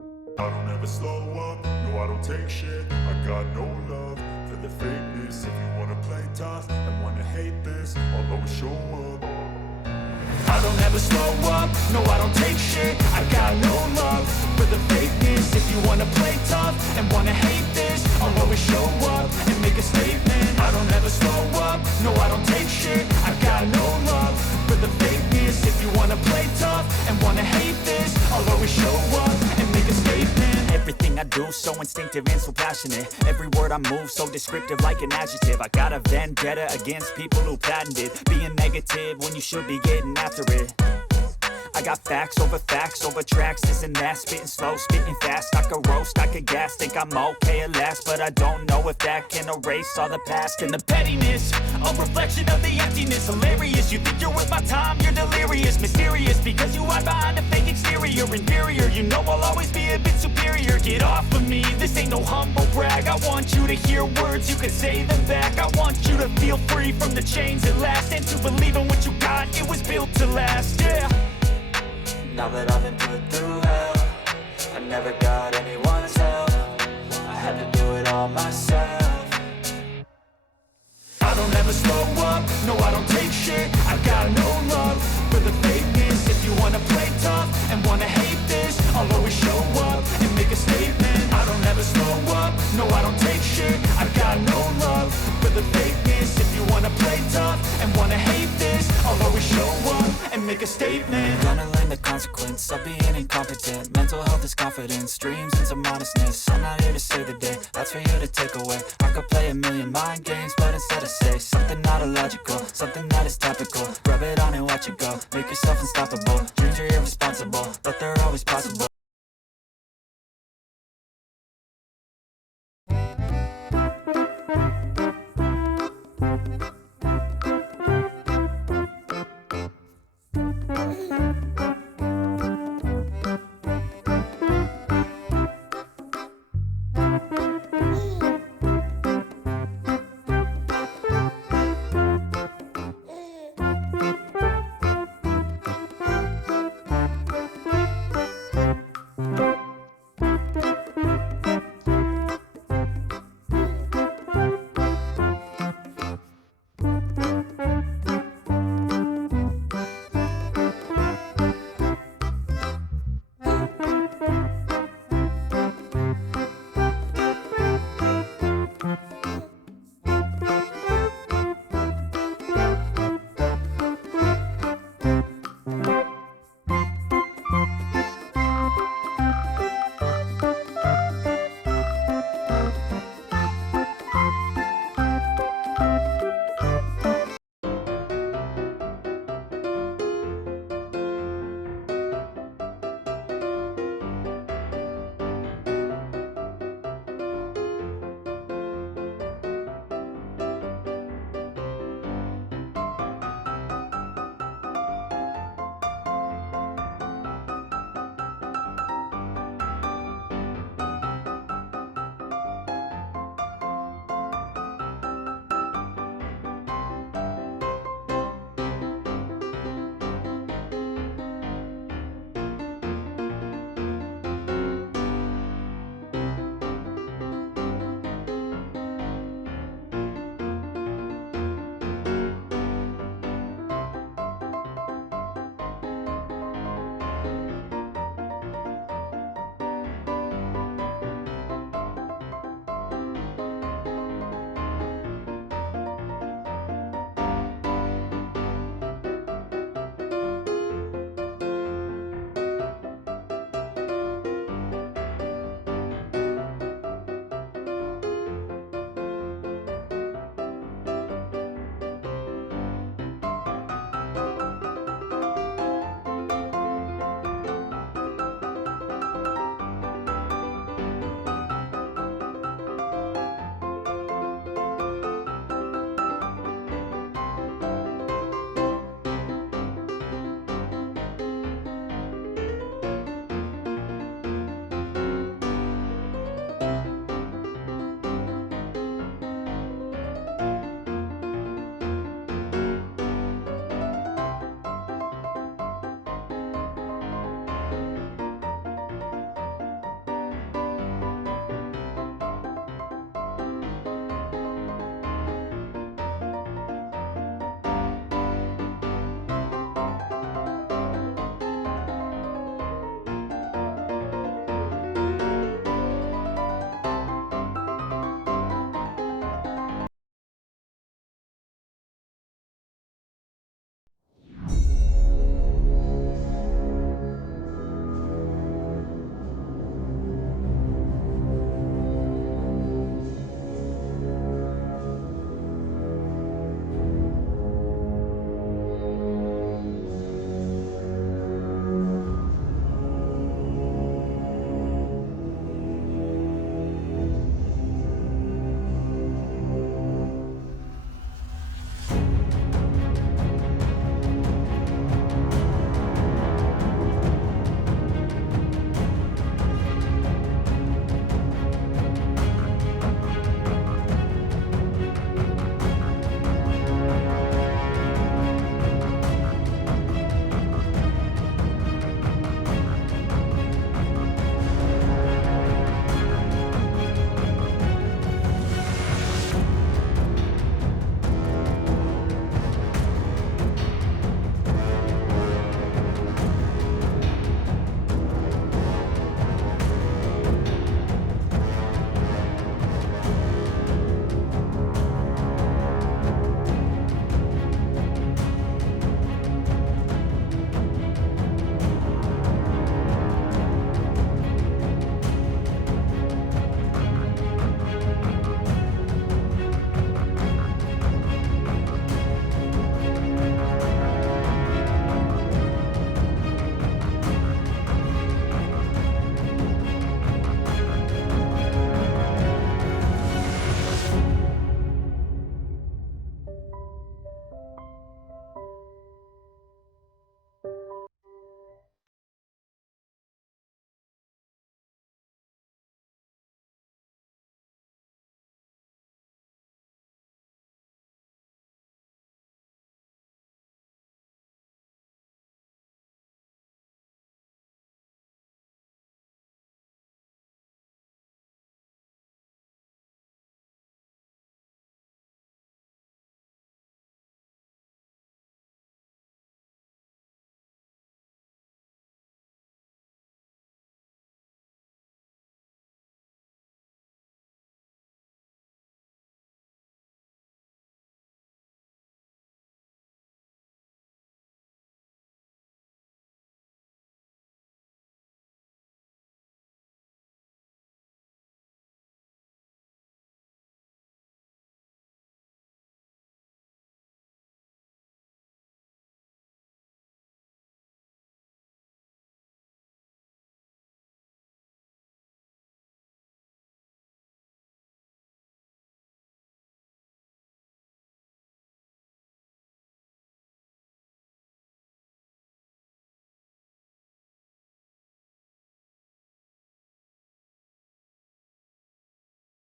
I don't ever slow up, no I don't take shit. I got no love for the fakeness. If you wanna play tough and wanna hate this, I'll always show up. I don't ever slow up, no I don't take shit. I got no love for the fakeness. If you wanna play tough and wanna hate this, I'll always show up and make a statement. I don't ever slow up, no I don't take shit. I got no love for the fakeness. If you wanna play tough and wanna hate this, I'll always show up and make a statement. Everything I do so instinctive and so passionate. Every word I move so descriptive like an adjective. I got a vendetta against people who patented being negative when you should be getting after it. I got facts over tracks, this and that. Spitting slow, spitting fast. I could roast, I could gas. Think I'm okay at last, but I don't know if that can erase all the past. And the pettiness, a reflection of the emptiness. Hilarious, you think you're worth my time, you're delirious. Mysterious, because you hide behind a fake exterior. Inferior, you know I'll always be a bit superior. Get off of me, this ain't no humble brag. I want you to hear words, you can say them back. I want you to feel free from the chains at last, and to believe in what you got, it was built to last, yeah. Now that I've been put through hell, I never got anyone's help. I had to do it all myself. I don't ever slow up, no I don't take shit. I got no love for the fakeness. If you wanna play tough and wanna hate this, I'll always show up and make a statement. I don't ever slow up, no I don't take shit. I got no love for the fakeness. If you wanna play tough and wanna hate this, I'll always show up and make a statement. Gonna learn the consequence of being incompetent. Mental health is confidence, dreams and some honestness. I'm not here to save the day, that's for you to take away. I could play a million mind games, but instead I say something not illogical, something that is topical. Rub it on and watch it go, make yourself unstoppable. Dreams are irresponsible, but they're always possible.